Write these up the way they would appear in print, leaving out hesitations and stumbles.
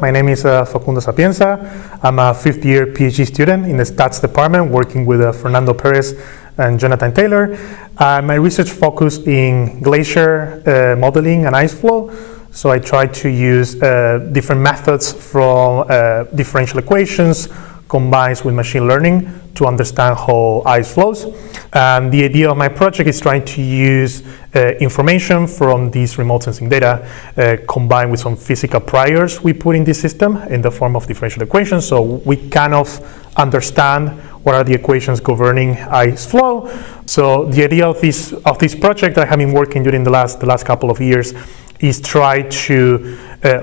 My name is Facundo Sapienza. I'm a fifth-year PhD student in the stats department working with Fernando Perez and Jonathan Taylor. My research focus in glacier modeling and ice flow. So I try to use different methods from differential equations combined with machine learning to understand how ice flows. And the idea of my project is trying to use information from these remote sensing data combined with some physical priors we put in this system in the form of differential equations. So we kind of understand what are the equations governing ice flow. So the idea of this project that I have been working during the last couple of years is try to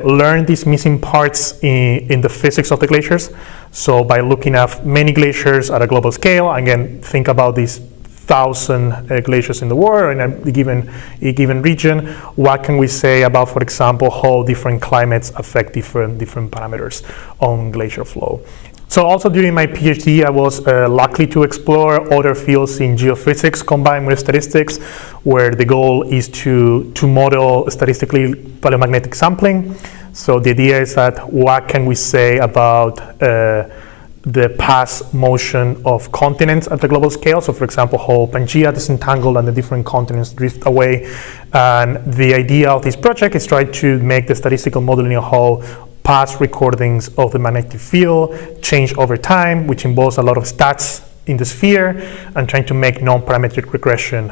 learn these missing parts in the physics of the glaciers. So by looking at many glaciers at a global scale, again, think about these 1,000 glaciers in the world in a given region. What can we say about, for example, how different climates affect different parameters on glacier flow? So also during my PhD, I was lucky to explore other fields in geophysics combined with statistics, where the goal is to model statistically paleomagnetic sampling. So the idea is that what can we say about the past motion of continents at the global scale? So for example, how Pangaea disentangled and the different continents drift away. And the idea of this project is try to make the statistical modeling of how past recordings of the magnetic field change over time, which involves a lot of stats in the sphere, and trying to make non-parametric regression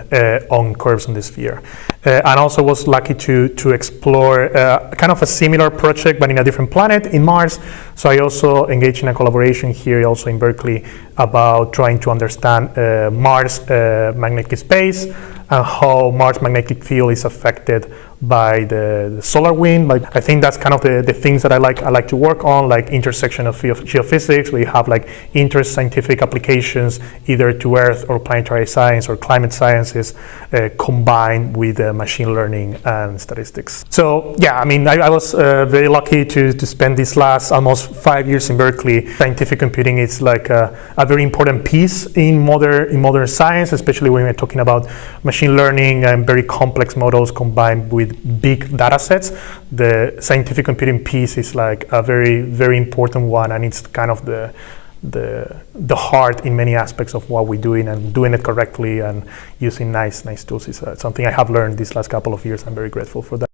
on curves on the sphere. And also was lucky to explore kind of a similar project, but in a different planet, in Mars. So I also engaged in a collaboration here, also in Berkeley, about trying to understand Mars magnetic space and how Mars magnetic field is affected by the solar wind. Like, I think that's kind of the things that I like to work on, like intersection of geophysics, where you have like inter-scientific applications either to Earth or planetary science or climate sciences combined with machine learning and statistics. So yeah, I mean, I was very lucky to spend these last almost 5 years in Berkeley. Scientific computing is like a very important piece in modern science, especially when we're talking about machine learning and very complex models combined with big data sets. The scientific computing piece is like a very, very important one, and it's kind of the heart in many aspects of what we're doing, and doing it correctly and using nice tools is something I have learned these last couple of years. I'm very grateful for that.